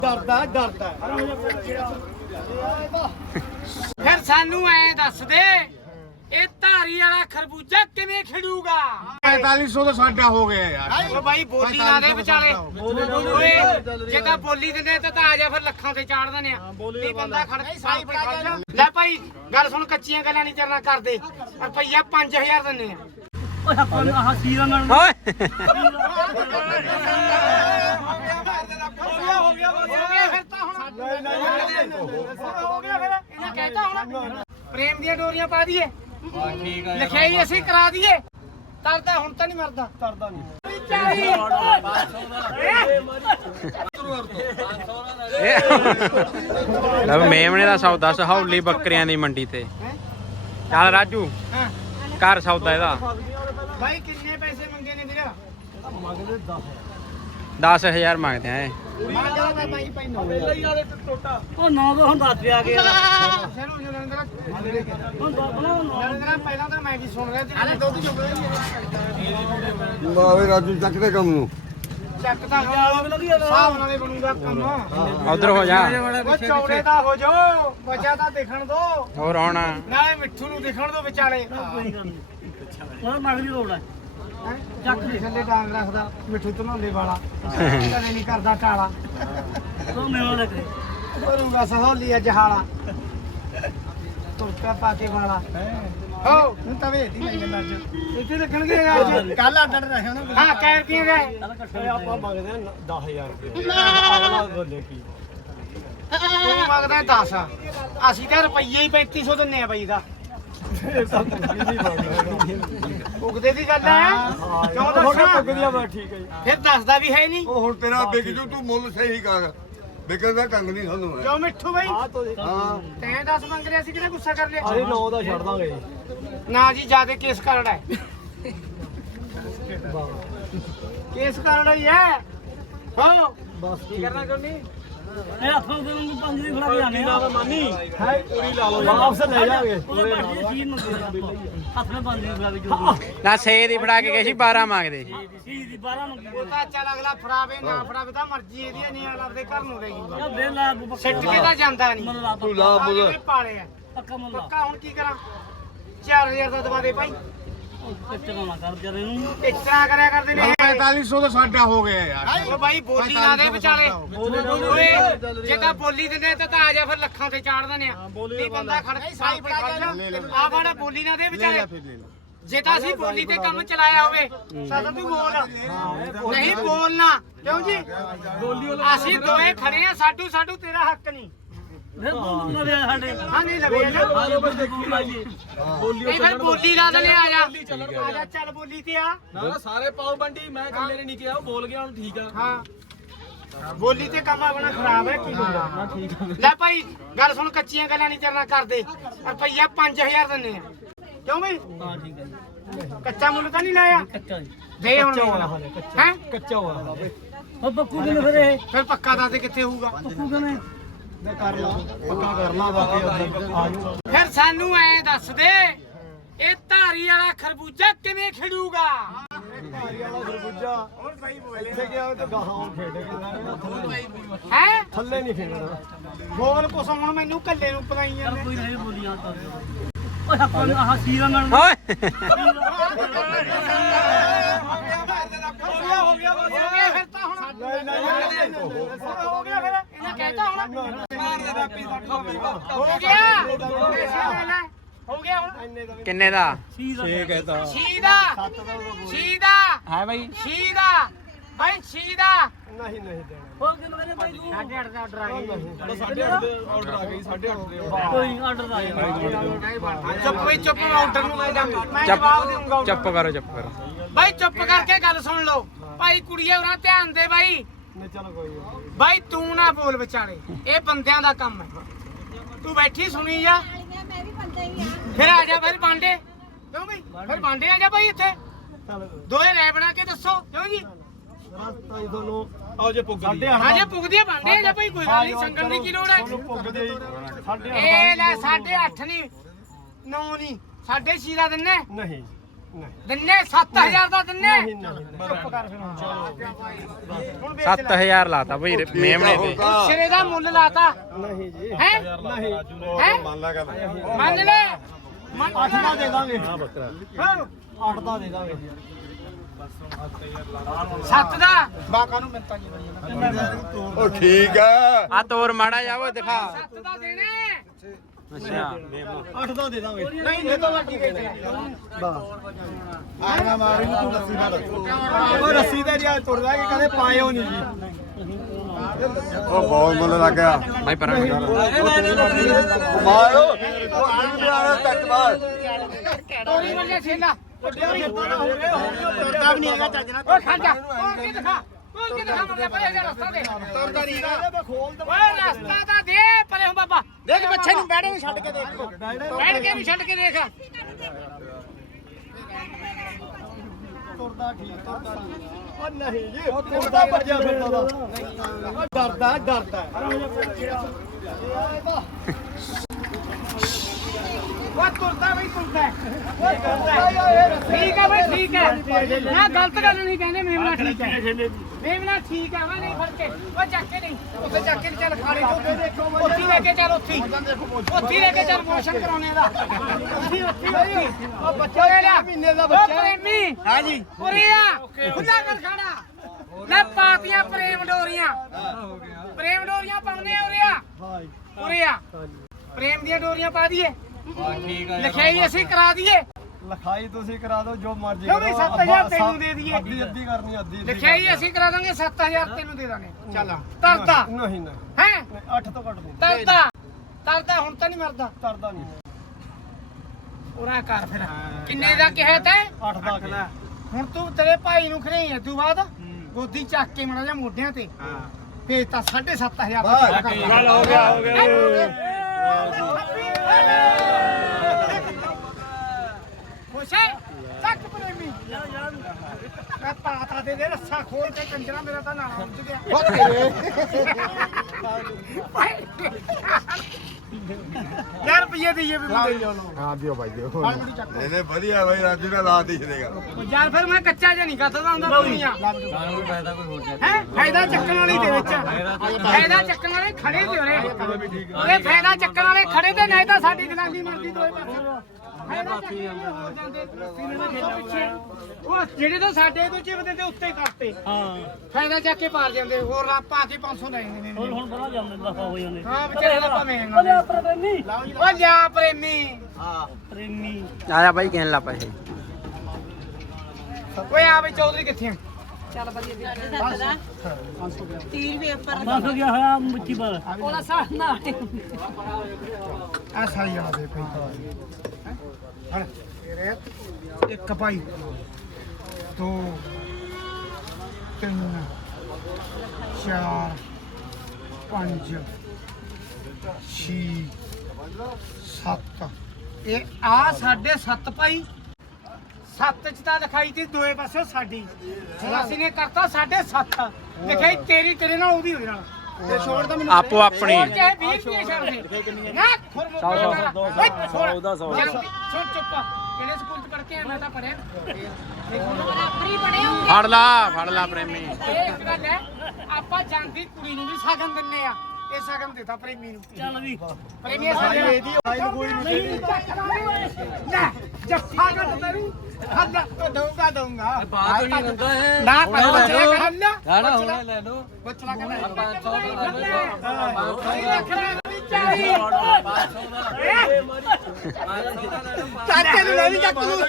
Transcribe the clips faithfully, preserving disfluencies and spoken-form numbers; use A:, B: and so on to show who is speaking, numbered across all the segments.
A: ਡਰਦਾ ਡਰਦਾ
B: ਫਿਰ ਸਾਨੂੰ ਐ ਦੱਸ ਦੇ ਇਹ ਧਾਰੀ ਵਾਲਾ ਖਰਬੂਜਾ ਕਿਵੇਂ ਖਿੜੂਗਾ?
C: पैंतालीस सौ तो साडा हो गया यार।
B: ਓ ਬਾਈ ਬੋਲੀ ਨਾ ਦੇ ਵਿਚਾਲੇ ਓਏ ਜੇ ਤਾਂ ਬੋਲੀ ਦਿੰਦੇ ਤਾਂ ਤਾਂ ਆ ਜਾ ਫਿਰ ਲੱਖਾਂ ਤੇ ਚਾੜ ਦਿੰਦੇ ਆ ਨਹੀਂ ਬੰਦਾ ਖੜ ਸਾਈ ਫੜਾ ਜਾ ਲੈ ਭਾਈ ਗੱਲ ਸੁਣ ਕੱਚੀਆਂ ਗੱਲਾਂ ਨਹੀਂ ਕਰਨਾ ਕਰਦੇ ਰੁਪਈਆ ਪੰਜ ਹਜ਼ਾਰ ਦਿੰਨੇ ਆ
A: ਓਏ ਆਪਾਂ ਨੂੰ ਆਹ ਸੀਰਾ ਨਾਲ
B: ਓਏ
A: ਹੋ ਗਿਆ ਹੋ ਗਿਆ
B: ਹੋ ਗਿਆ ਫਿਰ ਤਾਂ ਹੁਣ ਹੋ ਗਿਆ ਫਿਰ ਇਹਨਾਂ ਕਹਿਤਾ ਹੁਣ ਪ੍ਰੇਮ ਦੀਆਂ ਡੋਰੀਆਂ ਪਾ ਦਈਏ
A: ਠੀਕ ਆ
B: ਲਿਖਾਈ ਅਸੀਂ ਕਰਾ ਦਈਏ ਤਰਦਾ ਹੁਣ ਤਾਂ ਨਹੀਂ ਮਰਦਾ
A: ਕਰਦਾ ਨਹੀਂ
D: ਲੈ ਮੇਮਣੇ ਦਾ ਸੌਦਾ ਸਹੌਲੀ ਬੱਕਰੀਆਂ ਦੀ ਮੰਡੀ ਤੇ ਚੱਲ ਰਾਜੂ
B: ਹਾਂ
D: ਘਰ ਸੌਦਾ ਇਹਦਾ
B: ਭਾਈ ਕਿੰਨੇ ਪੈਸੇ ਮੰਗੇ ਨੇ ਵੀਰ
A: ਮੰਗਦੇ ਦਸ
D: ਦਸ ਹਜ਼ਾਰ ਮੰਗਦੇ ਆ ਇਹ
B: ਮੰਗਦਾ ਤਾਂ ਭਾਈ ਭਾਈ ਨੋ
A: ਪਹਿਲਾਂ ਹੀ ਆਲੇ ਟੋਟਾ ਉਹ ਨੌ ਤੋਂ ਹੁਣ ਦਸ ਪਿਆ ਗਿਆ
B: ਸ਼ੁਰੂ ਜਲੰਧਰ
A: ਹੁਣ ਬਣਾ
B: ਜਲੰਧਰ ਪਹਿਲਾਂ ਤਾਂ ਮੈਂ ਵੀ ਸੁਣ ਰਿਹਾ ਸੀ ਅਰੇ ਦੁੱਧ ਚੁੱਕ
C: ਬਾਵੇ ਰਾਜੂ ਚੱਕ ਦੇ ਕੰਮ ਨੂੰ।
B: ਚੱਕ ਤਾਂ ਹਿਸਾਬ ਨਾਲੇ ਬਣੂਗਾ ਕੰਮ
D: ਉਧਰ ਹੋ ਜਾ
B: ਉਹ ਚੌੜੇ ਦਾ ਹੋ ਜਾਓ ਬੱਚਾ ਤਾਂ ਦੇਖਣ ਦੋ
D: ਹੋਰ ਹੁਣ
B: ਨਾਲੇ ਮਿੱਠੂ ਨੂੰ ਦੇਖਣ ਦੋ ਵਿਚਾਲੇ
A: ਉਹ ਮਗਲੀ ਰੋਡ ਹੈ
B: ਚੱਕ ਦੇ ਥੱਲੇ ਡਾਂਗ ਰੱਖਦਾ ਮਿੱਠੂ ਧਨੌਲੇ ਵਾਲਾ ਕਦੇ ਨਹੀਂ ਕਰਦਾ ਟਾਲਾ
A: ਉਹ ਮੇਵਾ ਲੱਗੇ
B: ਕਰੂਗਾ ਸਹੌਲੀ ਅੱਜ ਹਾਲਾ ਤੁਰਕਾ ਪਾ ਕੇ ਵਾਲਾ ਹੋ ਹੁਣ ਤਾਂ ਵੇਖ ਹੀ ਲੈਂਦੇ ਅੱਜ ਇੱਥੇ ਰੱਖਣਗੇ ਅੱਜ ਕੱਲ ਆਡਰ ਰਹੇ ਉਹਨਾਂ ਹਾਂ ਕਹਿ ਰੁਪਏ ਗਏ
A: ਆਪਾਂ ਮੰਗਦੇ ਆ ਦਸ ਹਜ਼ਾਰ ਰੁਪਏ ਅਗਲਾ ਬੋਲੇ ਕੀ
B: ਤੂੰ ਮੰਗਦਾ ਦਸ ਅਸੀਂ ਤਾਂ ਰੁਪਈਏ ਹੀ ਪੈਂਤੀ ਸੌ ਦਿੰਨੇ ਆ ਬਾਈ ਦਾ ਉਗਦੇ ਦੀ ਗੱਲ ਹੈ ਕਿਉਂ ਦੱਸਾਂ
A: ਠੀਕ ਹੈ ਜੀ
B: ਫਿਰ ਦੱਸਦਾ ਵੀ ਹੈ ਨਹੀਂ
C: ਉਹ ਹੁਣ ਤੇਰਾ ਵਿਕ ਜੂ ਤੂੰ ਮੁੱਲ ਸਹੀ ਕਰ। ਵਿਕਣ ਦਾ ਢੰਗ ਨਹੀਂ ਸਾਨੂੰ ਹੈ।
B: ਕਿਉਂ ਮਿੱਠੂ ਬਾਈ
A: ਆ ਤੋਂ
C: ਹਾਂ
B: ਤੈਂ ਦਸ ਮੰਗ ਰਿਹਾ ਸੀ ਕਿਹੜਾ ਗੁੱਸਾ ਕਰ ਲਿਆ
A: ਅਸੀਂ ਨੌ ਦਾ ਛੱਡ ਦਾਂਗੇ
B: ਨਾ ਜੀ ਜਿਆਦੇ ਕੇਸ ਕਰੜਾ ਹੈ ਕੇਸ ਕਰੜਾ ਹੀ ਹੈ ਹੋ
A: ਬਸ ਕੀ ਕਰਨਾ ਚਾਹੁੰਦੀ ਇਹ ਆਪਾਂ ਨੂੰ ਪੰਜ ਦੀ ਫੜਾ ਕੇ ਆਨੇ ਆ ਮਾਨੀ ਹੈ ਪੂਰੀ ਲਾ ਲਓ ਵਾਪਸ ਲੈ ਜਾਵਾਂਗੇ ਹੱਥ ਨਾਲ ਪੰਜ ਦੀ ਫੜਾ ਕੇ ਜੋ
D: ਨਾ ਛੇ ਦੀ ਫੜਾ ਕੇ ਗਏ ਸੀ ਬਾਰਾਂ ਮੰਗਦੇ ਸੀ
A: ਸੀ ਦੀ ਬਾਰਾਂ ਮੰਗੀ
B: ਉਹ ਤਾਂ ਚੱਲ ਅਗਲਾ ਫੜਾਵੇ ਨਾ ਫੜਾਵੇ ਤਾਂ ਮਰਜ਼ੀ ਇਹਦੀ ਨਹੀਂ ਆ ਆਪਦੇ ਘਰ ਨੂੰ ਲੈ ਜੂਗਾ
A: ਯਾ ਦੇ ਲਾ
B: ਸਿੱਟ ਕੇ ਤਾਂ ਜਾਂਦਾ ਨਹੀਂ
A: ਮਨ ਲਾ
C: ਤੂੰ ਲਾ ਬੋਲ।
B: ਪਾਲੇ ਆ
A: ਪੱਕਾ ਮਨ ਲਾ
B: ਪੱਕਾ ਹੁਣ ਕੀ ਕਰਾਂ ਚਾਰ ਹਜ਼ਾਰ ਦਾ ਦਵਾ ਦੇ ਭਾਈ
A: ਕੱਚਾ ਨਾ ਕਰ ਜਦ ਇਹਨੂੰ
B: ਇਸ ਤਰ੍ਹਾਂ ਕਰਿਆ ਕਰਦੇ ਨੇ
C: पैंतालीस सौ तो साडा हो गया यार।
B: ਉਹ ਬਾਈ ਬੋਲੀ ਨਾ ਦੇ ਵਿਚਾਲੇ ਓਏ ਜੇ ਤਾਂ ਬੋਲੀ ਦਿੰਦੇ ਤਾਂ ਤਾਂ ਆ ਜਾ ਫਿਰ ਲੱਖਾਂ ਤੇ ਚਾੜ ਦਿੰਦੇ ਆ ਨਹੀਂ ਬੰਦਾ ਖੜ ਸਾਈ ਫੜਾ ਜਾ ਆ ਬਾੜਾ ਬੋਲੀ ਨਾ ਦੇ ਵਿਚਾਲੇ ਜੇ ਤਾਂ ਅਸੀਂ ਬੋਲੀ ਤੇ ਕੰਮ ਚਲਾਇਆ ਹੋਵੇ ਤਾਂ ਤੂੰ ਬੋਲ ਨਹੀਂ ਬੋਲਣਾ ਕਿਉਂ ਜੀ ਅਸੀਂ ਦੋਏ ਖੜੇ ਆ ਸਾਡੂ ਸਾਡੂ ਤੇਰਾ ਹੱਕ ਨਹੀਂ
A: ਫਿਰ ਬੋਲ ਲਵੇ ਸਾਡੇ
B: ਹਾਂ ਨਹੀਂ ਲਵੇ ਨਾ
A: ਬੋਲੀ
B: ਇਹ ਫਿਰ ਬੋਲੀ ਲਾ ਦਨੇ ਆ ਜਾ ਆ ਜਾ ਚੱਲ ਬੋਲੀ ਤੇ ਆ
A: ਨਾ ਸਾਰੇ ਪਾਉ ਬੰਡੀ ਮੈਂ ਇਕੱਲੇ ਨੇ ਨਹੀਂ ਕਿਹਾ ਉਹ ਬੋਲ ਗਿਆ ਹੁਣ ਠੀਕ ਆ
B: ਹਾਂ ਬੋਲੀ ਤੇ ਕੰਮ ਆਪਣਾ ਖਰਾਬ ਹੈ ਕੀ ਹੋਊਗਾ ਲੈ ਭਾਈ ਗੱਲ ਸੁਣ ਕੱਚੀਆਂ ਗੱਲਾਂ ਨਹੀਂ ਕਰਨਾ ਕਰਦੇ ਰੁਪਈਆ ਪੰਜ ਹਜ਼ਾਰ ਦਿੰਨੇ ਆ ਕਿਉਂ ਬਈ
A: ਹਾਂ ਠੀਕ ਹੈ
B: ਕੱਚਾ ਮੁੱਲ ਤਾਂ ਨਹੀਂ ਲਾਇਆ
A: ਕੱਚਾ ਜੀ
B: ਦੇ ਹੁਣ ਹੈ
A: ਕੱਚਾ ਹੋਇਆ ਉਹ ਪੱਕੂ ਕਿਨੇ ਫਿਰ ਇਹ
B: ਫਿਰ ਪੱਕਾ ਦੱਸ ਦੇ ਕਿੱਥੇ ਹੋਊਗਾ
A: ਪੱਕੂ ਕਿਨੇ
B: ਕਰ ਲਾ
A: ਪੱਕਾ ਕਰ ਲਾ ਬਾਕੀ ਆ ਜਾਓ
B: ਫਿਰ ਸਾਨੂੰ ਐ ਦੱਸ ਦੇ ਇਹ ਧਾਰੀ ਵਾਲਾ ਖਰਬੂਜਾ ਕਿਵੇਂ ਖਿੜੂਗਾ
A: ਇੱਥੇ ਗਿਆ ਤੇ ਗਾਹਾਂ ਖੇਡ ਕੇ
B: ਹੈ
A: ਥੱਲੇ ਨਹੀਂ ਖੇਡਣਾ
B: ਬੋਲ ਕੁਛ ਹੁਣ ਮੈਨੂੰ ਕੱਲੇ ਨੂੰ ਪਲਾਈ ਜਾਂਦੇ
A: ਕੋਈ ਨਹੀਂ ਬੋਲੀਆਂ ਤਾਂ ਓਏ ਆਪਾਂ ਨੂੰ ਆਹ ਸੀਰਾ ਨਾਲ
D: ਓਏ
B: ਹੋ ਗਿਆ ਹੋ ਗਿਆ ਹੋ ਗਿਆ ਫਿਰ ਤਾਂ ਹੁਣ ਹੋ ਗਿਆ ਫਿਰ ਇਹਨਾਂ ਕਹਿਤਾ ਹੁਣ ਹੋ ਗਿਆ ਪੈਸੇ ਲੈ ਲੈ ਹੋ ਗਿਆ ਹੁਣ
D: ਕਿੰਨੇ ਦਾ
A: ਛੇ ਕਹਤਾ
B: ਸ਼ੀਦਾ ਸ਼ੀਦਾ
D: ਹੈ ਬਾਈ
B: ਸ਼ੀਦਾ ਭਾਈ ਸ਼ੀਦਾ
A: ਨਹੀਂ ਨਹੀਂ ਦੇਣਾ ਹੋਰ ਕਿੰਨੇ ਵਜੇ ਭਾਈ ਤੂੰ
B: ਸਾਢੇ ਅੱਠ ਦਾ ਆਰਡਰ ਆ ਗਿਆ
A: ਸਾਢੇ ਅੱਠ ਦੇ ਆਰਡਰ ਆ ਗਈ ਸਾਢੇ ਅੱਠ ਦੇ ਕੋਈ ਆਰਡਰ ਆ ਗਿਆ
B: ਚੁੱਪ ਵੀ ਚੁੱਪ ਆਰਡਰ ਨੂੰ ਮੈਂ ਮੈਂ ਜਵਾਬ ਦੇਵਾਂਗਾ
D: ਚੁੱਪ ਕਰੋ ਚੁੱਪ ਕਰੋ
B: ਭਾਈ ਚੁੱਪ ਕਰਕੇ ਗੱਲ ਸੁਣ ਲਓ ਭਾਈ ਕੁੜੀਏ ਉਹਨਾਂ ਧਿਆਨ ਦੇ ਭਾਈ
A: ਨਹੀਂ ਚਲੋ ਕੋਈ ਨਹੀਂ
B: ਭਾਈ ਤੂੰ ਨਾ ਬੋਲ ਵਿਚਾਲੇ ਇਹ ਬੰਦਿਆਂ ਦਾ ਕੰਮ ਹੈ ਤੂੰ ਬੈਠੀ ਸੁਣੀ ਜਾ
E: ਮੈਂ ਵੀ ਬੰਦਾ ਹੀ ਆ
B: ਫਿਰ ਆ ਜਾ ਫਿਰ ਬਾਂਡੇ ਕਿਉਂ ਬਈ ਫਿਰ ਬਾਂਡੇ ਆ ਜਾ ਭਾਈ ਇੱਥੇ
A: ਚਲ
B: ਦੋਏ ਰਹਿ ਬਣਾ ਕੇ ਦੱਸੋ ਕਿਉਂ ਜੀ
A: ਰਸਤਾ ਹੀ ਤੁਹਾਨੂੰ ਆਓ ਜੇ ਪੁੱਗ ਸਾਢੇ
B: ਹਾਂ ਜੇ ਪੁੱਗਦੀ ਆ ਬਾਂਡੇ ਆ ਜਾ ਭਾਈ ਕੋਈ ਗੱਲ ਨਹੀਂ ਸੰਗਲ ਦੀ ਕੀ ਲੋੜ ਹੈ
A: ਪੁੱਗਦੇ ਸਾਢੇ
B: ਇਹ ਲੈ ਸਾਢੇ ਅੱਠ ਨਹੀਂ ਨੌ ਨਹੀਂ ਸਾਢੇ ਛੇ ਦਾ ਦਿੰਨੇ
A: ਨਹੀਂ
B: ਦਿੰਨੇ ਸੱਤ ਹਜ਼ਾਰ ਦਾ ਦਿੰਨੇ ਚੁੱਪ ਕਰ ਫਿਰ ਹੁਣ ਵੇਚ
D: ਸੱਤ ਹਜ਼ਾਰ ਲਾਤਾ ਬਈ ਮੇਮਣੇ ਤੇ
B: ਸਿਰੇ ਦਾ ਮੁੱਲ ਲਾਤਾ
A: ਨਹੀਂ ਜੀ
B: ਹੈ
A: ਨਹੀਂ
B: ਹੈ
C: ਮੰਨ ਲਾ ਗੱਲ
B: ਮੰਨ ਲੈ
A: ਅੱਠ ਦਾ ਦੇ ਦਾਂਗੇ ਹਾਂ ਬੱਕਰਾ ਅੱਠ ਦਾ ਦੇ ਦਾਂਗੇ
B: ਸੱਤ ਦਾ ਬਾਕਾਂ ਨੂੰ ਮਿੰਤਾਂ ਜੀ
C: ਉਹ ਠੀਕ ਆ
D: ਆ ਤੋਰ ਮਾੜਾ ਜਾਵੋ ਦਿਖਾ
B: ਸੱਤ ਦਾ ਦੇਣੇ
D: ਅੱਛਾ
A: ਅੱਠ ਦਾ ਦੇ ਦਾਂਗੇ
B: ਨਹੀਂ ਇਹ ਤਾਂ ਲੱਗੀ ਗਈ
A: ਆਗਾ ਮਾਰੀ ਨੂੰ ਤੂੰ ਰੱਸੀ ਨਾਲ ਉਹ ਰੱਸੀ ਦਾ ਰਿਆ ਤੁਰਦਾ ਕਿ ਕਦੇ ਪਾਇਓ ਨਹੀਂ ਜੀ
C: ਉਹ ਬਹੁਤ ਮੁੱਲ ਲੱਗ ਗਿਆ
D: ਭਾਈ ਪਰ
C: ਮਾਰੋ ਉਹ ਨਹੀਂ ਆਇਆ ਤੱਕ ਮਾਰ
B: ਤੋਰੀ ਵਰਗਾ ਛੇਲਾ
A: ਤੁਰਦਾ ਵੀ ਨਹੀਂ ਹੈਗਾ ਚੱਜ ਨਾਲ
B: ਓਏ ਖੰਡਾ ਤੋੜ ਕੇ ਦਿਖਾ ਤੋੜ ਕੇ ਦਿਖਾ ਮਰਦਾ ਪਰੇ ਜਾ ਰਸਤਾ ਦੇ
A: ਤੁਰਦਾ ਨਹੀਂ ਹੈਗਾ ਖੋਲ ਦੇ
B: ਓਏ ਰਸਤਾ ਤਾਂ ਦੇ ਪਰੇ ਹੋ ਬਾਬਾ ਦੇਖ ਬੱਚੇ ਨੂੰ ਬੈਠੇ ਨੂੰ ਛੱਡ ਕੇ ਦੇਖ ਬੈਠ ਕੇ ਨੂੰ ਛੱਡ ਕੇ ਦੇਖ
A: ਤੁਰਦਾ ਠੀਕ ਤੁਰਦਾ ਉਹ ਨਹੀਂ ਜੀ ਤੁਰਦਾ ਭੱਜਿਆ ਫਿਰਦਾ ਦਾ ਉਹ ਡਰਦਾ ਡਰਦਾ
B: ਉਹ ਤੁਰਦਾ ਬਈ ਤੁਰਦਾ ਓਏ ਤੁਰਦਾ ਠੀਕ ਹੈ ਬਈ ਠੀਕ ਹੈ ਮੈਂ ਗਲਤ ਗੱਲ ਨਹੀਂ ਕਹਿੰਦੇ ਮੇਮਣਾ ਠੀਕ ਹੈ ਮੇਮਣਾ ਠੀਕ ਹੈ ਵਾ ਨਹੀਂ ਫੜ ਕੇ ਉਹ ਚੱਕ ਕੇ ਨਹੀਂ ਉੱਥੇ ਚੱਕ ਕੇ ਨੀ ਚੱਲ ਖਾੜੇ ਤੋਂ ਦੇਖੋ ਉੱਥੇ ਲੈ ਕੇ ਚੱਲ ਉੱਥੇ ਉੱਥੇ ਲੈ ਕੇ ਚੱਲ ਮੋਸ਼ਨ ਕਰਾਉਣੇ ਦਾ ਉੱਥੇ ਉੱਥੇ
A: ਉਹ ਬੱਚਾ ਤਿੰਨ ਮਹੀਨੇ ਦਾ ਬੱਚਾ
B: ਉਹ ਪ੍ਰੇਮੀ ਹਾਂ ਜੀ ਉਰੇ ਆ ਖੁੱਲਾ ਕਰ ਖਾੜਾ ਲੈ ਪਾਤੀਆਂ ਪ੍ਰੇਮ ਡੋਰੀਆਂ ਪ੍ਰੇਮ ਡੋਰੀਆਂ ਪਾਉਨੇ ਆ ਉਰੇ ਆ ਉਰੇ ਆ ਪ੍ਰੇਮ ਦੀਆਂ ਡੋਰੀਆਂ ਪਾ ਦਈਏ ਲਿਖਾਈ ਅਸੀਂ ਕਰਾ ਦਈਏ
A: ਲਿਖਾਈ ਤੁਸੀਂ ਕਰਾ ਦਿਓ ਜੋ ਮਰਜ਼ੀ
B: ਕਿਉਂ ਵੀ ਸੱਤ ਹਜ਼ਾਰ ਤੈਨੂੰ ਦੇ ਦਈਏ
A: ਅੱਧੀ ਅੱਧੀ ਕਰਨੀ ਅੱਧੀ ਅੱਧੀ
B: ਲਿਖਾਈ ਅਸੀਂ ਕਰਾ ਦਾਂਗੇ ਸੱਤ ਹਜ਼ਾਰ ਤੈਨੂੰ ਦੇ ਦਾਂਗੇ ਚੱਲ ਤਰਦਾ
A: ਨਹੀਂ ਨਹੀਂ
B: ਹੈ
A: ਅੱਠ ਤੋਂ ਘੱਟ ਨਹੀਂ
B: ਤਰਦਾ ਤਰਦਾ ਹੁਣ ਤਾਂ ਨਹੀਂ ਮਰਦਾ
A: ਕਰਦਾ ਨਹੀਂ
B: ਉਰਾ ਕਰ ਫਿਰ ਕਿੰਨੇ ਦਾ ਕਿਹਾ ਤੈਂ
A: ਅੱਠ ਦਾ ਕਿਹਾ
B: ਹੁਣ ਤੂੰ ਤੇਰੇ ਭਾਈ ਨੂੰ ਖੜਾਈ ਐ ਤੂੰ ਬਾਅਦ ਗੋਦੀ ਚੱਕ ਕੇ ਮੜਾ ਜਾ ਮੋਢਿਆਂ ਤੇ ਭੇਜ ਤਾਂ ਸਾਢੇ ਸੱਤ ਹਜ਼ਾਰ ਦਾ
A: ਚੱਲ ਹੋ ਗਿਆ ਹੋ ਗਿਆ
B: ਖੁਸ਼ ਹੈ ਚੱਕ ਪ੍ਰੇਮੀ ਮੈਂ ਪਾਤਾ ਦੇ ਦੇ ਰੱਸਾ ਖੋਲ ਕੇ ਕੰਜਰਾ ਮੇਰਾ ਤਾਂ ਨਾਮ ਉੱਜ ਗਿਆ ਯਾਰ ਰੁਪਈਏ ਦਈਏ ਵੀ ਮੁੰਡੇ ਨੂੰ
C: ਹਾਂ ਦਿਓ ਭਾਈ ਦਿਓ ਨਹੀਂ ਨਹੀਂ ਵਧੀਆ ਭਾਈ ਰਾਜੂ ਦਾ ਲਾ ਦੇ ਦੇਗਾ
B: ਯਾਰ ਫਿਰ ਮੈਂ ਕੱਚਾ ਜਿਹਾ ਨਹੀਂ ਕੱਟਦਾ ਹੁੰਦਾ ਦੁਨੀਆ ਹੈ ਫਾਇਦਾ ਚੱਕਣ ਵਾਲੀ ਦੇ ਵਿੱਚ ਫਾਇਦਾ ਚੱਕਣ ਵਾਲੇ ਖੜੇ ਤੇ ਉਰੇ ਇਹ ਫਾਇਦਾ ਚੱਕਣ ਵਾਲੇ ਖੜੇ ਤੇ ਨਹੀਂ ਤਾਂ ਸਾਡੀ ਦਲਾਲੀ ਮਿਲਦੀ ਦੋਏ ਪਾਸੇ ਫਾਇਦਾ ਚੱਕਣ ਵਾਲੇ ਹੋ ਜਾਂਦੇ ਪਿੱਛੇ ਉਹ ਜਿਹੜੇ ਤਾਂ ਸਾਡੇ ਤੋਂ ਚਿਵਦੇ ਤੇ ਉੱਤੇ ਕਰਤੇ
A: ਹਾਂ
B: ਫਾਇਦਾ ਚੱਕ ਕੇ ਪਾਰ ਜਾਂਦੇ ਹੋਰ ਰਾ ਪਾ ਕੇ ਪੰਜ ਸੌ ਲੈ ਜਾਂਦੇ ਨੇ
A: ਹੁਣ ਬਣਾ ਜਾਂਦੇ ਦਫਾ ਹੋ ਜਾਂਦੇ
B: ਹਾਂ ਵਿਚਾਰੇ ਦਾ ਭਾਵੇਂ
A: ਉਹ ਲਿਆ ਪ੍ਰੇਮੀ
B: ਉਹ ਜਾ ਪ੍ਰੇਮੀ
A: ਹਾਂ ਪ੍ਰੇਮੀ
D: ਆਇਆ ਬਾਈ ਕਹਿਣ ਲਾ ਪਏ
B: ਓਏ ਆ ਵੀ ਚੌਧਰੀ ਕਿੱਥੇ ਆ
E: ਚੱਲ ਵਧੀਆ ਤੀਰ ਵੀ ਉੱਪਰ
A: ਬਸ ਗਿਆ ਹੋਇਆ ਮੁੱਠੀ ਪਰ
E: ਉਹਦਾ ਸਾਹਨਾ
B: ਆ ਸਾਲੀ ਆ ਦੇ ਪਈ ਹਣ ਤੇਰੇ ਇੱਕ ਭਾਈ ਦੋ ਤਿੰਨ ਚਾਰ ਪੰਜ ਛੇ ਸੱਤ ਇਹ ਆ ਸਾਡੇ ਸੱਤ ਭਾਈ ਸੱਤ ਚ ਤਾਂ ਲਿਖਾਈ ਸੀ ਦੋਏ ਪਾਸੇ ਸਾਡੀ ਹੁਣ ਅਸੀਂ ਨੇ ਕਰਤਾ ਸਾਡੇ ਸੱਤ ਲਿਖਾਈ ਤੇਰੀ ਤੇਰੇ ਨਾਲ ਉਹਦੀ ਉਹਦੇ ਨਾਲ ਤੇ ਛੋੜ ਤਾਂ ਮੈਨੂੰ
D: ਆਪੋ ਆਪਣੀ
B: ਛੋੜ ਚਾਹੇ ਵੀਹ ਰੁਪਏ ਛੱਡ ਦੇ ਨਾ ਖੁਰ ਮੁੱਕਾ ਸੁਣ ਚੁੱਪ ਕਿਹੜੇ ਸਕੂਲ ਚ ਪੜ੍ਹ ਕੇ ਆਇਆ ਮੈਂ ਤਾਂ ਪੜਿਆ
E: ਬਰਾਬਰੀ ਬਣੇ ਹੋਣਗੇ
D: ਫੜ ਲਾ ਫੜ ਲਾ ਪ੍ਰੇਮੀ
B: ਇਹ ਇੱਕ ਗੱਲ ਹੈ ਆਪਾਂ ਜਾਂਦੀ ਕੁੜੀ ਨੂੰ ਵੀ ਸ਼ਗਨ ਦਿੰਨੇ ਆ ਇਹ ਸ਼ਗਨ ਦਿੱਤਾ ਪ੍ਰੇਮੀ ਨੂੰ
A: ਚੱਲ ਵੀ
B: ਪ੍ਰੇਮੀ ਸ਼ਗਨ
A: ਇਹਦੀ ਆਈ ਕੋਈ ਨਹੀਂ
B: ਲੈ ਜੱਫਾ ਕਰ ਤੈਨੂੰ ਹੱਦ ਦਊਗਾ ਦਊਗਾ ਬਾਤ ਨਹੀਂ ਹੁੰਦਾ ਹੈ ਨਾ ਪਰ ਬੱਚਲਾ ਕਰ ਨਾ ਗਾਣਾ ਹੋਣਾ ਲੈ ਲਓ ਬੱਚਲਾ ਕਰ ਪੰਜ ਸੌ ਦਾ ਲੈ ਚਾਚੇ ਨੂੰ ਲੈ ਵੀ ਚੱਕ ਲੂ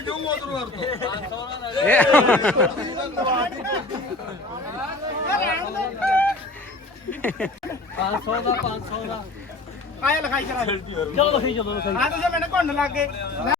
A: ਪੰਜ ਸੌ ਦਾ ਪੰਜ ਸੌ ਦਾ
B: ਆਇਆ ਲਿਖਾਈ ਕਰਾ
A: ਚਲੋ ਲਿਖੀ ਚਲੋ ਲਿਖੀ
B: ਆ ਤੁਸੀਂ ਮੈਨੂੰ ਘੁੰਡ ਲੱਗ ਗਏ